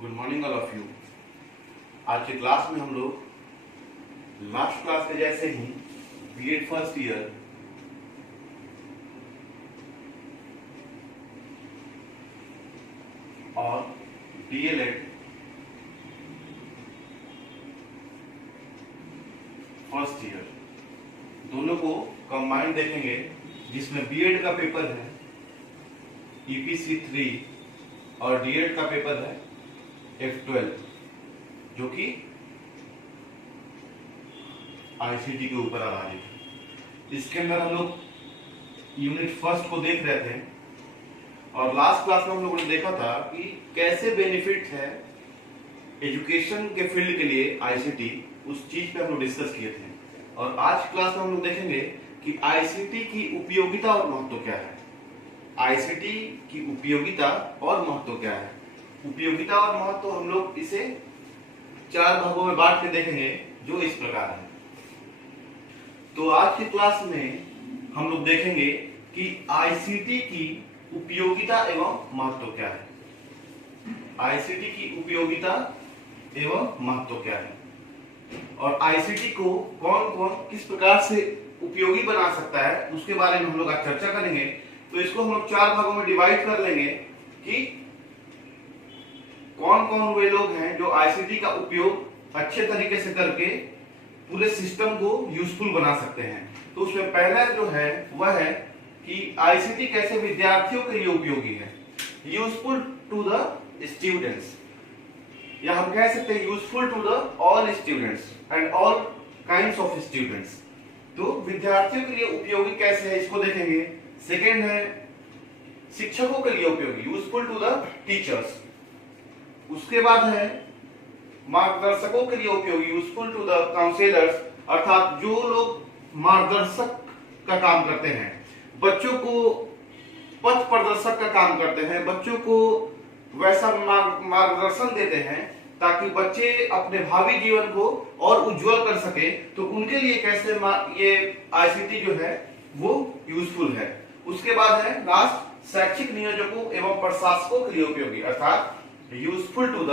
Good morning all of you. आज के class में हम लोग लास्ट क्लास के जैसे ही बीएड फर्स्ट ईयर और डीएलएड फर्स्ट ईयर दोनों को कंबाइंड देखेंगे, जिसमें बीएड का पेपर है ईपीसी 3 और डीएड का पेपर है F12 जो कि आईसीटी के ऊपर आधारित है। इसके अंदर हम लोग यूनिट फर्स्ट को देख रहे थे और लास्ट क्लास में हम लोगों ने देखा था कि कैसे बेनिफिट है एजुकेशन के फील्ड के लिए आईसीटी, उस चीज पे हम लोग डिस्कस किए थे। और आज क्लास में हम लोग देखेंगे कि आईसीटी की उपयोगिता और महत्व क्या है। आईसीटी की उपयोगिता और महत्व क्या है। उपयोगिता और महत्व हम लोग इसे 4 भागों में बांट के देखेंगे, जो इस प्रकार है। तो आज की क्लास में हम लोग देखेंगे कि आईसीटी की उपयोगिता एवं महत्व क्या है। आईसीटी की उपयोगिता एवं महत्व क्या है और आईसीटी को कौन कौन किस प्रकार से उपयोगी बना सकता है, उसके बारे में हम लोग आज चर्चा करेंगे। तो इसको हम लोग 4 भागों में डिवाइड कर लेंगे कि कौन कौन वे लोग हैं जो आईसीटी का उपयोग अच्छे तरीके से करके पूरे सिस्टम को यूजफुल बना सकते हैं। तो उसमें पहला जो है वह है कि आईसीटी कैसे विद्यार्थियों के लिए उपयोगी है। यूजफुल टू द स्टूडेंट्स, या हम कह सकते हैं useful to the all students and all kinds of students. तो विद्यार्थियों के लिए उपयोगी कैसे है, इसको देखेंगे। सेकेंड है शिक्षकों के लिए उपयोगी, यूजफुल टू द टीचर्स। उसके बाद है मार्गदर्शकों के लिए उपयोगी, यूजफुल टू द काउंसलर्स, अर्थात जो लोग मार्गदर्शक का काम करते हैं, बच्चों को पथ प्रदर्शक का काम करते हैं, बच्चों को वैसा मार्गदर्शन देते हैं ताकि बच्चे अपने भावी जीवन को और उज्जवल कर सके। तो उनके लिए कैसे ये आईसीटी जो है वो यूजफुल है। उसके बाद है लास्ट शैक्षिक नियोजकों एवं प्रशासकों के लिए उपयोगी, अर्थात useful to the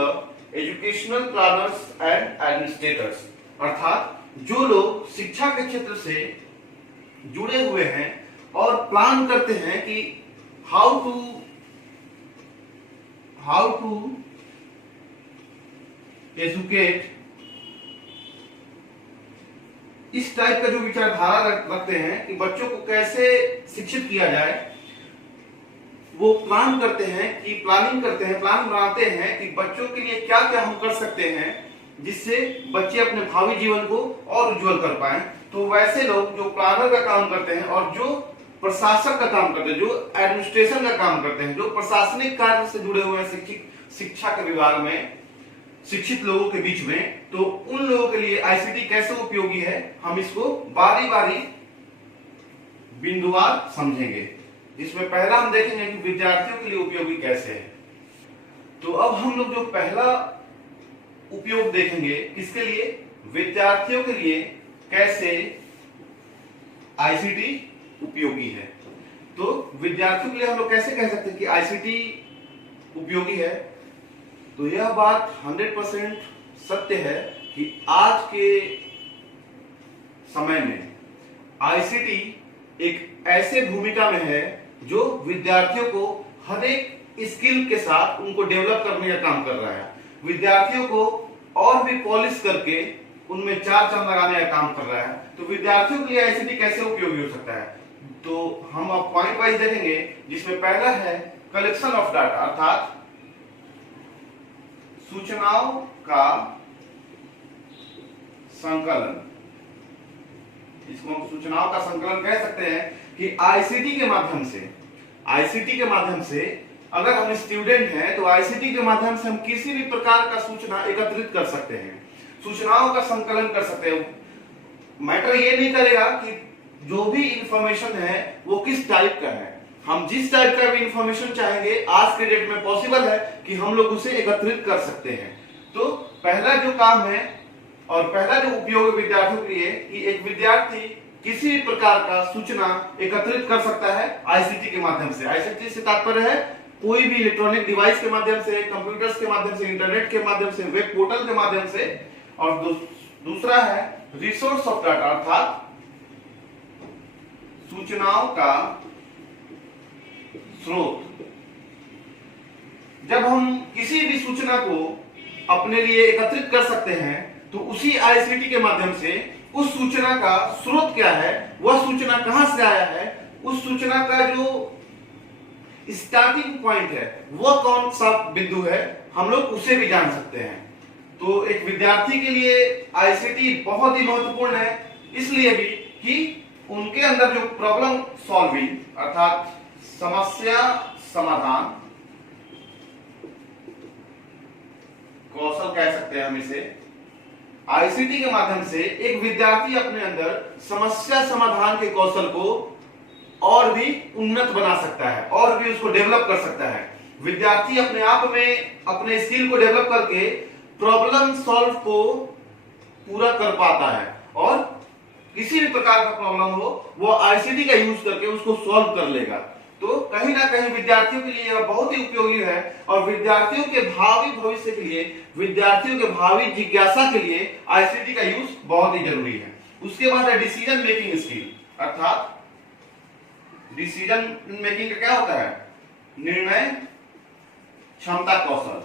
educational planners and administrators, अर्थात जो लोग शिक्षा के क्षेत्र से जुड़े हुए हैं और प्लान करते हैं कि हाउ टू एजुकेट, इस टाइप का जो विचारधारा रखते हैं कि बच्चों को कैसे शिक्षित किया जाए, वो प्लान करते हैं कि प्लानिंग करते हैं, प्लान बनाते हैं कि बच्चों के लिए क्या क्या हम कर सकते हैं जिससे बच्चे अपने भावी जीवन को और उज्जवल कर पाएं। तो वैसे लोग जो प्लानर का काम करते हैं और जो प्रशासक का काम करते हैं, जो एडमिनिस्ट्रेशन का काम करते हैं, जो प्रशासनिक कार्य से जुड़े हुए हैं शिक्षा के विभाग में, शिक्षित लोगों के बीच में, तो उन लोगों के लिए आईसीटी कैसे उपयोगी है, हम इसको बारी बारी बिंदुवार समझेंगे। जिसमें पहला हम देखेंगे कि विद्यार्थियों के लिए उपयोगी कैसे है। तो अब हम लोग जो पहला उपयोग देखेंगे किसके लिए, विद्यार्थियों के लिए कैसे आईसीटी उपयोगी है। तो विद्यार्थियों के लिए हम लोग कैसे कह सकते हैं कि आईसीटी उपयोगी है। तो यह बात 100% सत्य है कि आज के समय में आईसीटी एक ऐसे भूमिका में है जो विद्यार्थियों को हर एक स्किल के साथ उनको डेवलप करने का काम कर रहा है, विद्यार्थियों को और भी पॉलिश करके उनमें 4 चांद लगाने का काम कर रहा है। तो विद्यार्थियों के लिए आईसीटी कैसे उपयोगी हो सकता है, तो हम अब पॉइंट वाइज देखेंगे। जिसमें पहला है कलेक्शन ऑफ डाटा, अर्थात सूचनाओं का संकलन। इसको हम सूचनाओं का संकलन कह सकते हैं कि आईसीटी के माध्यम से अगर हम स्टूडेंट हैं तो आईसीटी के माध्यम से हम किसी भी प्रकार का सूचना एकत्रित कर सकते हैं, सूचनाओं का संकलन कर सकते हैं। मैटर ये नहीं करेगा कि जो भी इंफॉर्मेशन है वो किस टाइप का है, हम जिस टाइप का भी इंफॉर्मेशन चाहेंगे आज के डेट में पॉसिबल है कि हम लोग उसे एकत्रित कर सकते हैं। तो पहला जो काम है और पहला जो उपयोग है विद्यार्थियों के लिए कि एक विद्यार्थी किसी भी प्रकार का सूचना एकत्रित कर सकता है आईसीटी के माध्यम से। आईसीटी से तात्पर्य है कोई भी इलेक्ट्रॉनिक डिवाइस के माध्यम से, कंप्यूटर्स के माध्यम से, इंटरनेट के माध्यम से, वेब पोर्टल के माध्यम से। और दूसरा है रिसोर्स ऑफ डाटा, अर्थात सूचनाओं का स्रोत। जब हम किसी भी सूचना को अपने लिए एकत्रित कर सकते हैं तो उसी आईसीटी के माध्यम से उस सूचना का स्रोत क्या है, वह सूचना कहां से आया है, उस सूचना का जो स्टार्टिंग पॉइंट है वह कौन सा बिंदु है, हम लोग उसे भी जान सकते हैं। तो एक विद्यार्थी के लिए आईसीटी बहुत ही महत्वपूर्ण है, इसलिए भी कि उनके अंदर जो प्रॉब्लम सॉल्विंग अर्थात समस्या समाधान कौशल कह सकते हैं हम इसे, आईसीटी के माध्यम से एक विद्यार्थी अपने अंदर समस्या समाधान के कौशल को और भी उन्नत बना सकता है और भी उसको डेवलप कर सकता है। विद्यार्थी अपने आप में अपने स्किल को डेवलप करके प्रॉब्लम सॉल्व को पूरा कर पाता है और किसी भी प्रकार का प्रॉब्लम हो वो आईसीटी का यूज करके उसको सॉल्व कर लेगा। तो कहीं ना कहीं विद्यार्थियों के लिए यह बहुत ही उपयोगी है और विद्यार्थियों के भावी भविष्य के लिए, विद्यार्थियों के भावी जिज्ञासा के लिए आईसीटी का यूज बहुत ही जरूरी है। उसके बाद है डिसीजन मेकिंग स्किल, अर्थात डिसीजन मेकिंग का क्या होता है, निर्णय क्षमता कौशल।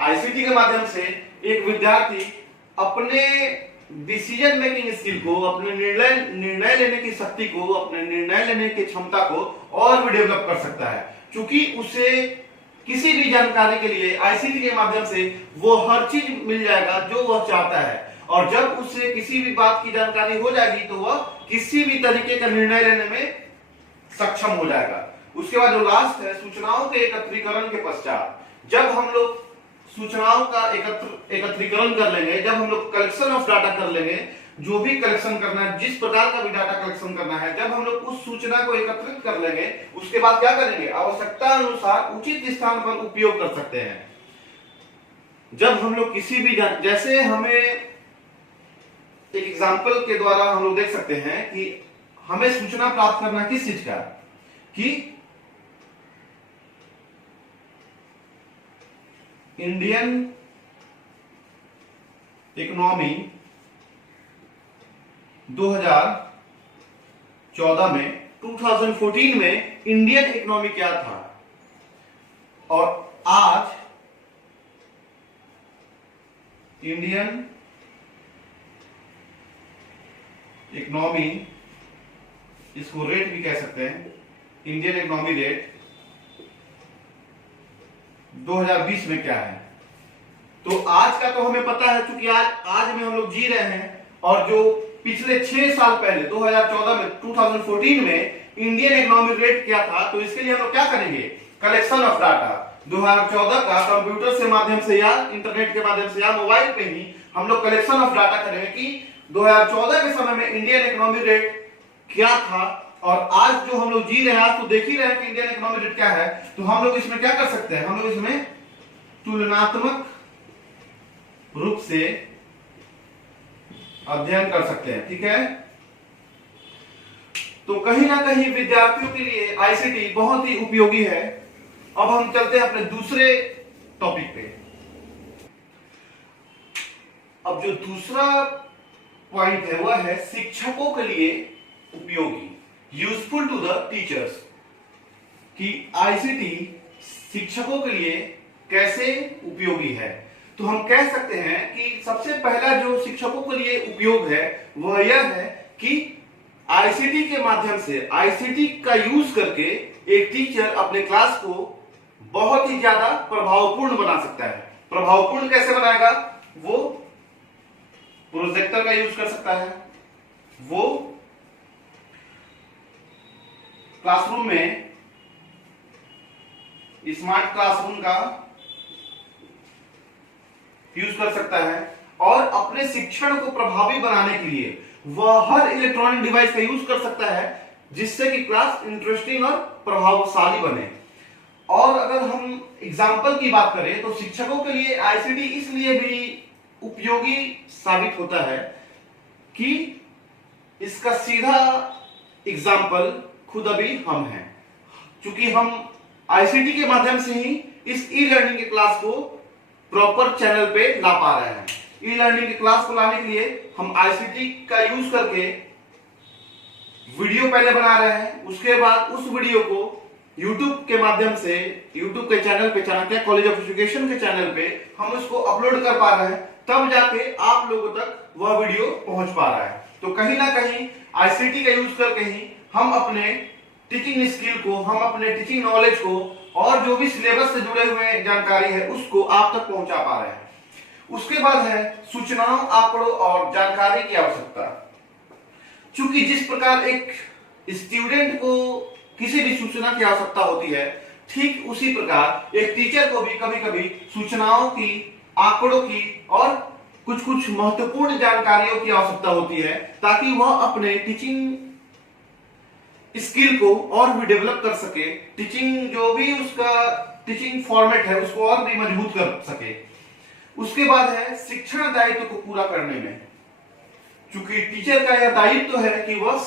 आईसीटी के माध्यम से एक विद्यार्थी अपने डिसीजन मेकिंग स्किल को, अपने निर्णय लेने की शक्ति को, अपने निर्णय लेने की क्षमता को और भी डेवलप कर सकता है, क्योंकि उसे किसी भी जानकारी के लिए आईसीटी के माध्यम से वो हर चीज मिल जाएगा जो वह चाहता है। और जब उसे किसी भी बात की जानकारी हो जाएगी तो वह किसी भी तरीके का निर्णय लेने में सक्षम हो जाएगा। उसके बाद जो लास्ट है सूचनाओं के एकत्रीकरण के पश्चात, जब हम लोग सूचनाओं का एकत्रीकरण कर लेंगे, जब हम लोग कलेक्शन ऑफ डाटा कर लेंगे, जो भी कलेक्शन करना है, जिस प्रकार का भी डाटा कलेक्शन करना है, जब हम लोग उस सूचना को एकत्रित कर लेंगे, उसके बाद क्या करेंगे, आवश्यकता अनुसार उचित स्थान पर उपयोग कर सकते हैं। जब हम लोग किसी भी जैसे हमें एक एग्जाम्पल के द्वारा हम लोग देख सकते हैं कि हमें सूचना प्राप्त करना किस चीज का, कि इंडियन इकोनॉमी 2014 में 2014 में इंडियन इकोनॉमी क्या था और आज इंडियन इकोनॉमी, इसको रेट भी कह सकते हैं, इंडियन इकोनॉमी रेट 2020 में क्या है। तो आज का तो हमें पता है, क्योंकि आज में हम लोग जी रहे हैं, और जो पिछले 6 साल पहले 2014 में 2014 में इंडियन इकोनॉमी रेट क्या था, तो इसके लिए हम लोग क्या करेंगे, कलेक्शन ऑफ डाटा 2014 का कंप्यूटर से माध्यम से या इंटरनेट के माध्यम से या मोबाइल पे ही हम लोग कलेक्शन ऑफ डाटा करेंगे कि 2014 के समय में इंडियन इकोनॉमी रेट क्या था और आज जो हम लोग जी रहे हैं, आज तो देख ही रहे हैं कि इंडियन इकोनॉमी रेट क्या है। तो हम लोग इसमें क्या कर सकते हैं, हम लोग इसमें तुलनात्मक रूप से अध्ययन कर सकते हैं। ठीक है, तो कहीं ना कहीं विद्यार्थियों के लिए आईसीटी बहुत ही उपयोगी है। अब हम चलते हैं अपने दूसरे टॉपिक पे। अब जो दूसरा पॉइंट है वह है शिक्षकों के लिए उपयोगी, यूजफुल टू द टीचर्स, कि आईसीटी शिक्षकों के लिए कैसे उपयोगी है। तो हम कह सकते हैं कि सबसे पहला जो शिक्षकों के लिए उपयोग है वह यह है कि आईसीटी के माध्यम से, आईसीटी का यूज करके एक टीचर अपने क्लास को बहुत ही ज्यादा प्रभावपूर्ण बना सकता है। प्रभावपूर्ण कैसे बनाएगा, वो प्रोजेक्टर का यूज कर सकता है, वो क्लासरूम में स्मार्ट क्लासरूम का यूज कर सकता है और अपने शिक्षण को प्रभावी बनाने के लिए वह हर इलेक्ट्रॉनिक डिवाइस का यूज कर सकता है जिससे कि क्लास इंटरेस्टिंग और प्रभावशाली बने। और अगर हम एग्जाम्पल की बात करें तो शिक्षकों के लिए आईसीटी इसलिए भी उपयोगी साबित होता है कि इसका सीधा एग्जाम्पल खुद अभी हम हैं। चूंकि हम आईसीटी के माध्यम से ही इस ई लर्निंग के क्लास को प्रॉपर चैनल पे ला पा रहे हैं। ई लर्निंग की क्लास को लाने के लिए हम आईसीटी का यूज करके वीडियो पहले बना रहे हैं, उसके बाद उस वीडियो को YouTube के माध्यम से YouTube के चैनल पे, चाणक्य कॉलेज ऑफ एजुकेशन के चैनल पे हम उसको अपलोड कर पा रहे हैं, तब जाके आप लोगों तक वह वीडियो पहुंच पा रहा है। तो कहीं ना कहीं आईसीटी का यूज करके ही हम अपने टीचिंग स्किल को, हम अपने टीचिंग नॉलेज को और जो भी सिलेबस से जुड़े हुए जानकारी है उसको आप तक पहुंचा पा रहे हैं। उसके बाद है सूचनाओं, आंकड़ों और जानकारी की आवश्यकता। चूंकि जिस प्रकार एक स्टूडेंट को किसी भी सूचना की आवश्यकता होती है, ठीक उसी प्रकार एक टीचर को भी कभी कभी सूचनाओं की, आंकड़ों की और कुछ कुछ महत्वपूर्ण जानकारियों की आवश्यकता होती है, ताकि वह अपने टीचिंग स्किल को और भी डेवलप कर सके, टीचिंग जो भी उसका टीचिंग फॉर्मेट है उसको और भी मजबूत कर सके। उसके बाद है शिक्षण दायित्व को पूरा करने में। चूंकि टीचर का यह दायित्व है कि वह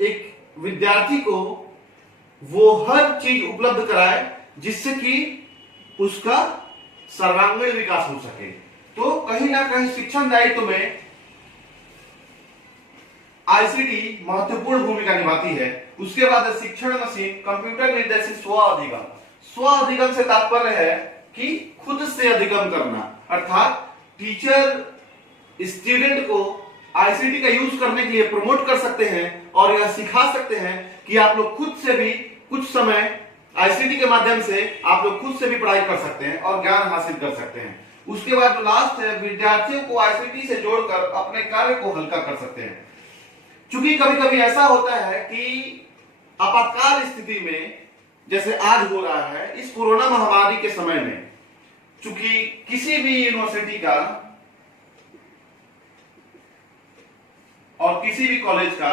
एक विद्यार्थी को वो हर चीज उपलब्ध कराए जिससे कि उसका सर्वांगीण विकास हो सके। तो कहीं ना कहीं शिक्षण दायित्व में आईसीटी महत्वपूर्ण भूमिका निभाती है। उसके बाद शिक्षण मशीन, कंप्यूटर निर्देशित स्व अधिगम। स्व अधिगम से तात्पर्य है कि खुद से अधिगम करना, अर्थात टीचर स्टूडेंट को आईसीटी का यूज करने के लिए प्रमोट कर सकते हैं और यह सिखा सकते हैं कि आप लोग खुद से भी कुछ समय आईसीटी के माध्यम से आप लोग खुद से भी पढ़ाई कर सकते हैं और ज्ञान हासिल कर सकते हैं। उसके बाद जो लास्ट है, विद्यार्थियों को आईसीटी से जोड़कर अपने कार्य को हल्का कर सकते हैं। चूंकि कभी कभी ऐसा होता है कि आपातकाल स्थिति में, जैसे आज हो रहा है इस कोरोना महामारी के समय में, चूंकि किसी भी यूनिवर्सिटी का और किसी भी कॉलेज का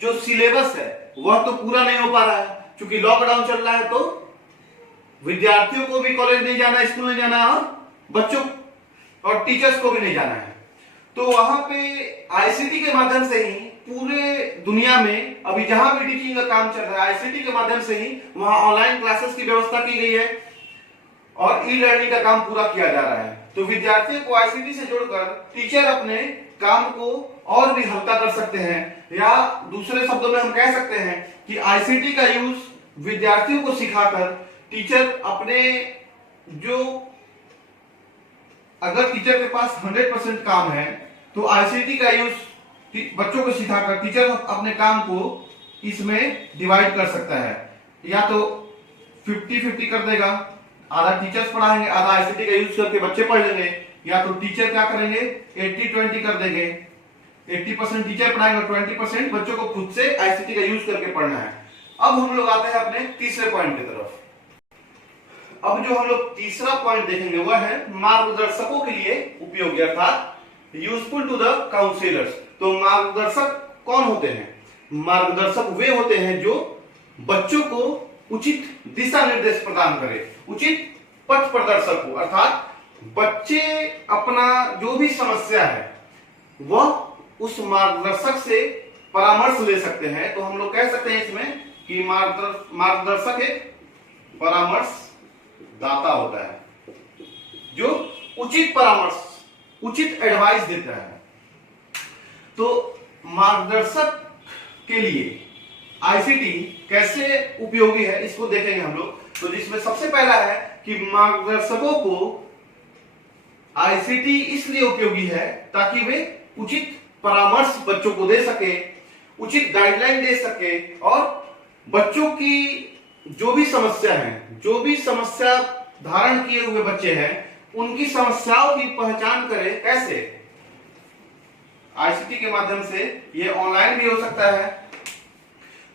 जो सिलेबस है वह तो पूरा नहीं हो पा रहा है, क्योंकि लॉकडाउन चल रहा है, तो विद्यार्थियों को भी कॉलेज नहीं जाना, स्कूल नहीं जाना और बच्चों और टीचर्स को भी नहीं जाना है। तो वहां पे आईसीटी के माध्यम से ही पूरे दुनिया में अभी जहां भी टीचिंग का काम चल रहा है, आईसीटी के माध्यम से ही वहां ऑनलाइन क्लासेस की व्यवस्था की गई है और ई लर्निंग का काम पूरा किया जा रहा है। तो विद्यार्थियों को आईसीटी से जोड़कर टीचर अपने काम को और भी हल्का कर सकते हैं, या दूसरे शब्दों में हम कह सकते हैं कि आईसीटी का यूज विद्यार्थियों को सिखाकर टीचर अपने जो, अगर टीचर के पास 100% काम है तो आईसीटी का यूज बच्चों को सिखाकर टीचर अपने काम को इसमें डिवाइड कर सकता है। या तो 50-50 कर देगा, आधा टीचर्स पढ़ाएंगे, आधा आईसीटी का यूज करके बच्चे पढ़ लेंगे, या तो टीचर क्या करेंगे 80-20 कर देंगे, 80% टीचर पढ़ाएंगे और 20% बच्चों को खुद से आईसीटी का यूज करके पढ़ना है। अब हम लोग आते हैं अपने तीसरे पॉइंट की तरफ। अब जो हम लोग तीसरा पॉइंट देखेंगे वह है मार्गदर्शकों के लिए उपयोगी, अर्थात यूजफुल टू द काउंसिलर्स। तो मार्गदर्शक कौन होते हैं? मार्गदर्शक वे होते हैं जो बच्चों को उचित दिशा निर्देश प्रदान करे, उचित पथ प्रदर्शक हो, अर्थात बच्चे अपना जो भी समस्या है वह उस मार्गदर्शक से परामर्श ले सकते हैं। तो हम लोग कह सकते हैं इसमें कि मार्गदर्शक एक परामर्श दाता होता है जो उचित परामर्श, उचित एडवाइस देता है। तो मार्गदर्शक के लिए आईसीटी कैसे उपयोगी है इसको देखेंगे हम लोग। तो जिसमें सबसे पहला है कि मार्गदर्शकों को आईसीटी इसलिए उपयोगी है ताकि वे उचित परामर्श बच्चों को दे सके, उचित गाइडलाइन दे सके और बच्चों की जो भी समस्या है, जो भी समस्या धारण किए हुए बच्चे हैं, उनकी समस्याओं की पहचान करे। कैसे? आईसीटी के माध्यम से। ये ऑनलाइन भी हो सकता है,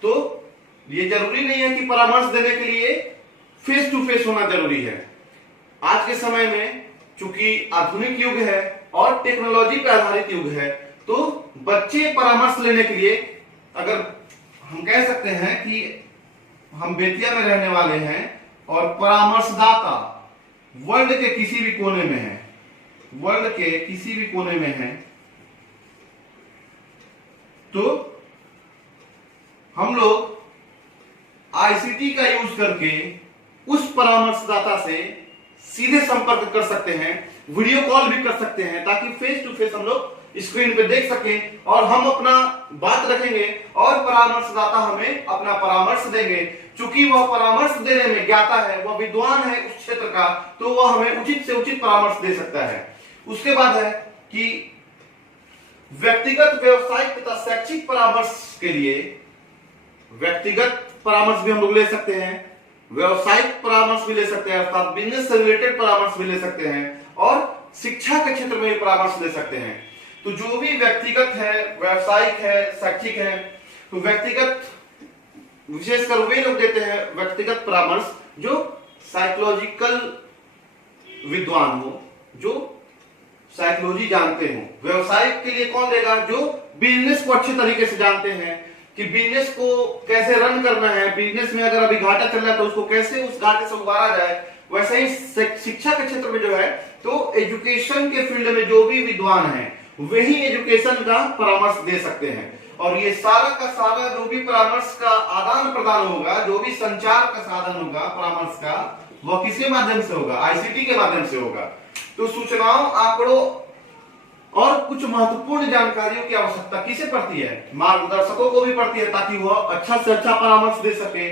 तो ये जरूरी नहीं है कि परामर्श देने के लिए फेस टू फेस होना जरूरी है। आज के समय में चूंकि आधुनिक युग है और टेक्नोलॉजी पर आधारित युग है, तो बच्चे परामर्श लेने के लिए, अगर हम कह सकते हैं कि हम बेतिया में रहने वाले हैं और परामर्शदाता वर्ल्ड के किसी भी कोने में है, वर्ल्ड के किसी भी कोने में है, तो हम लोग आईसीटी का यूज करके उस परामर्शदाता से सीधे संपर्क कर सकते हैं, वीडियो कॉल भी कर सकते हैं, ताकि फेस टू फेस हम लोग स्क्रीन पे देख सकें और हम अपना बात रखेंगे और परामर्शदाता हमें अपना परामर्श देंगे। चूंकि वह परामर्श देने में ज्ञाता है, वह विद्वान है उस क्षेत्र का, तो वह हमें उचित से उचित परामर्श दे सकता है। उसके बाद है कि व्यक्तिगत, व्यवसायिक तथा शैक्षिक परामर्श के लिए व्यक्तिगत परामर्श भी हम लोग ले सकते हैं, व्यवसायिक परामर्श भी ले सकते हैं, अर्थात बिजनेस से रिलेटेड परामर्श भी ले सकते हैं, और शिक्षा के क्षेत्र में भी परामर्श ले सकते हैं। तो जो भी व्यक्तिगत है, व्यवसायिक है, शैक्षिक है, तो व्यक्तिगत विशेषकर वे लोग देते हैं व्यक्तिगत परामर्श जो साइकोलॉजिकल विद्वान हो, जो साइकोलॉजी जानते हो। व्यवसायिक के लिए कौन देगा? जो बिजनेस को अच्छे तरीके से जानते हैं कि बिजनेस को कैसे रन करना है, बिजनेस में अगर अभी घाटा चल रहा है तो उसको कैसे उस घाटे से उबारा जाए। वैसे ही शिक्षा के क्षेत्र में जो है, तो एजुकेशन के फील्ड में जो भी विद्वान है वही एजुकेशन का परामर्श दे सकते हैं। और ये सारा का सारा जो भी परामर्श का आदान प्रदान होगा, जो भी संचार का साधन होगा परामर्श का, वह किसके माध्यम से होगा? आईसीटी के माध्यम से होगा। तो सूचनाओं, आंकड़ों और कुछ महत्वपूर्ण जानकारियों की आवश्यकता किसे पड़ती है? मार्गदर्शकों को भी पड़ती है, ताकि वह अच्छा से अच्छा परामर्श दे सके।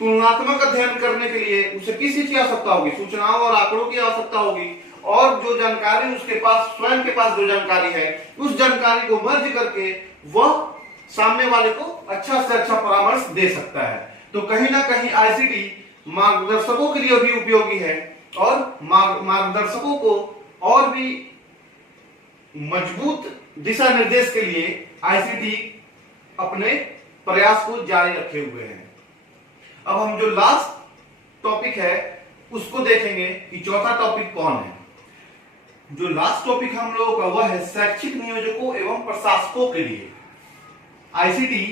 तुलनात्मक अध्ययन करने के लिए उसे किस चीज की आवश्यकता होगी? सूचनाओं और आंकड़ों की आवश्यकता होगी। और जो जानकारी उसके पास, स्वयं के पास जो जानकारी है, उस जानकारी को मर्ज करके वह सामने वाले को अच्छा से अच्छा परामर्श दे सकता है। तो कहीं ना कहीं आईसीटी मार्गदर्शकों के लिए भी उपयोगी है, और मार्गदर्शकों को और भी मजबूत दिशा निर्देश के लिए आईसीटी अपने प्रयास को जारी रखे हुए हैं। अब हम जो लास्ट टॉपिक है उसको देखेंगे कि चौथा टॉपिक कौन है। जो लास्ट टॉपिक हम लोगों का वह है शैक्षिक नियोजकों एवं प्रशासकों के लिए आईसीटी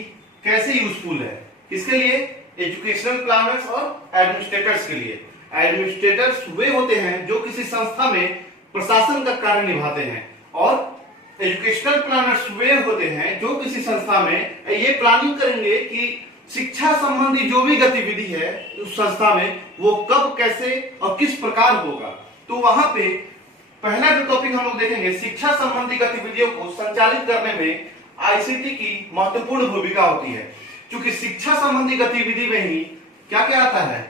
कैसे यूजफुल है। किसके लिए? एजुकेशनल प्लानर्स और एडमिनिस्ट्रेटर्स के लिए। एडमिनिस्ट्रेटर्स वे होते हैं जो किसी संस्था में प्रशासन का कार्य निभाते हैं, और एजुकेशनल प्लानर्स वे होते हैं जो किसी संस्था में ये प्लानिंग करेंगे कि शिक्षा संबंधी जो भी गतिविधि है उस संस्था में वो कब, कैसे और किस प्रकार होगा। तो वहां पे पहला जो टॉपिक हम लोग देखेंगे, शिक्षा संबंधी गतिविधियों को संचालित करने में आईसीटी की महत्वपूर्ण भूमिका होती है। क्योंकि शिक्षा संबंधी गतिविधि में ही क्या क्या आता है?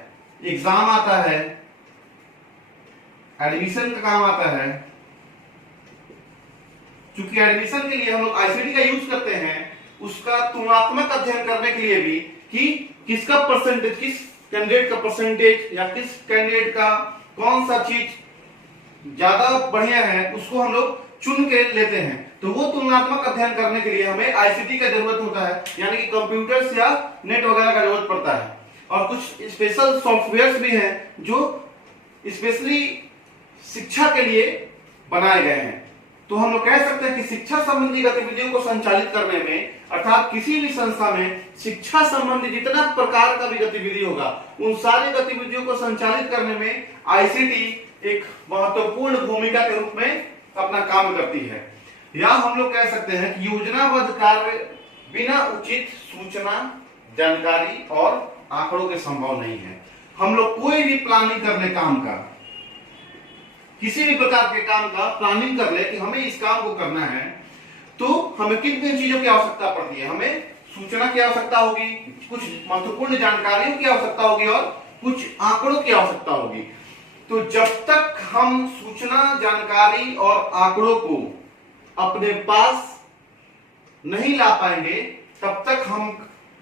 एग्जाम आता है, एडमिशन का काम आता है। क्योंकि एडमिशन के लिए हम लोग आईसीटी का यूज करते हैं, उसका तुलनात्मक अध्ययन करने के लिए भी कि किसका परसेंटेज, किस कैंडिडेट का परसेंटेज या किस कैंडिडेट का कौन सा चीज ज्यादा बढ़िया है, उसको हम लोग चुन के लेते हैं। तो वो तुलनात्मक अध्ययन करने के लिए हमें आईसीटी का जरूरत होता है, यानी कि कंप्यूटर्स या नेट वगैरह का जरूरत पड़ता है। और कुछ स्पेशल सॉफ्टवेयर्स भी हैं जो स्पेशली शिक्षा के लिए बनाए गए हैं। तो हम लोग कह सकते हैं कि शिक्षा संबंधी गतिविधियों को संचालित करने में, अर्थात किसी भी संस्था में शिक्षा संबंधी जितना प्रकार का भी गतिविधि होगा, उन सारी गतिविधियों को संचालित करने में आईसीटी एक महत्वपूर्ण भूमिका के रूप में अपना काम करती है। या हम लोग कह सकते हैं कि योजनाबद्ध कार्य बिना उचित सूचना, जानकारी और आंकड़ों के संभव नहीं है। हम लोग कोई भी प्लानिंग कर ले काम का, किसी भी प्रकार के काम का प्लानिंग कर ले कि हमें इस काम को करना है, तो हमें किन किन चीजों की आवश्यकता पड़ती है? हमें सूचना की आवश्यकता होगी, कुछ महत्वपूर्ण जानकारियों की आवश्यकता होगी और कुछ आंकड़ों की आवश्यकता होगी। तो जब तक हम सूचना, जानकारी और आंकड़ों को अपने पास नहीं ला पाएंगे, तब तक हम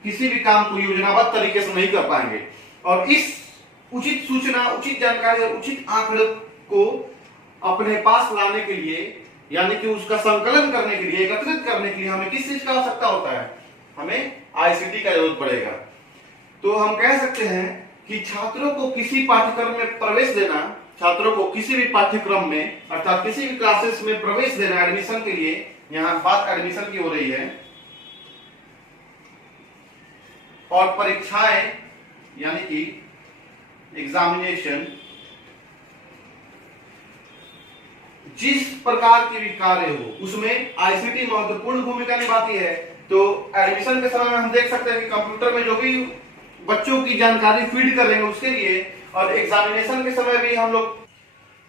किसी भी काम को योजनाबद्ध तरीके से नहीं कर पाएंगे। और इस उचित सूचना, उचित जानकारी और उचित आंकड़े को अपने पास लाने के लिए, यानी कि उसका संकलन करने के लिए, एकत्रित करने के लिए हमें किस चीज का आवश्यकता होता है? हमें आईसीटी का जरूरत पड़ेगा। तो हम कह सकते हैं कि छात्रों को किसी पाठ्यक्रम में प्रवेश देना, छात्रों को किसी भी पाठ्यक्रम में अर्थात किसी भी क्लासेस में प्रवेश देना एडमिशन के लिए, यहां बात एडमिशन की हो रही है, और परीक्षाएं यानी कि एग्जामिनेशन, जिस प्रकार की भी कार्य हो उसमें आईसीटी महत्वपूर्ण भूमिका निभाती है। तो एडमिशन के समय में हम देख सकते हैं कि कंप्यूटर में जो भी बच्चों की जानकारी फीड करेंगे उसके लिए, और एग्जामिनेशन के समय भी हम लोग,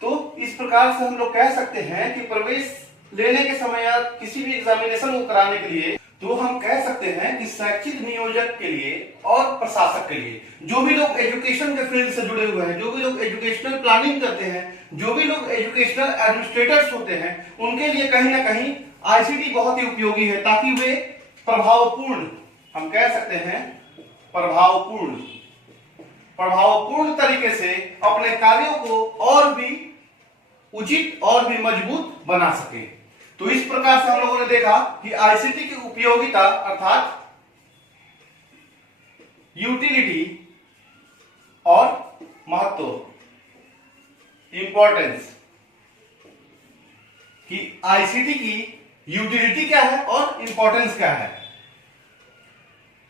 तो इस प्रकार से हम लोग कह सकते हैं कि प्रवेश लेने के समय या किसी भी एग्जामिनेशन को कराने के लिए, तो हम कह सकते हैं कि शैक्षिक नियोजक के लिए और प्रशासक के लिए, जो भी लोग एजुकेशन के फील्ड से जुड़े हुए हैं, जो भी लोग एजुकेशनल प्लानिंग करते हैं, जो भी लोग एजुकेशनल एडमिनिस्ट्रेटर्स होते हैं, उनके लिए कहीं ना कहीं आईसीटी बहुत ही उपयोगी है, ताकि वे प्रभावपूर्ण, हम कह सकते हैं प्रभावपूर्ण तरीके से अपने कार्यों को और भी उचित और भी मजबूत बना सके। तो इस प्रकार से हम लोगों ने देखा कि आईसीटी की उपयोगिता अर्थात यूटिलिटी और महत्व, इंपॉर्टेंस, कि आईसीटी की यूटिलिटी क्या है और इंपॉर्टेंस क्या है।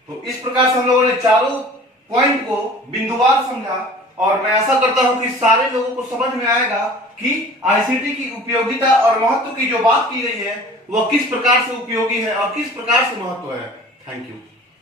तो इस प्रकार से हम लोगों ने चारों पॉइंट को बिंदुवार समझा, और मैं आशा करता हूं कि सारे लोगों को समझ में आएगा कि आईसीटी की उपयोगिता और महत्व की जो बात की गई है वह किस प्रकार से उपयोगी है और किस प्रकार से महत्व है। Thank you.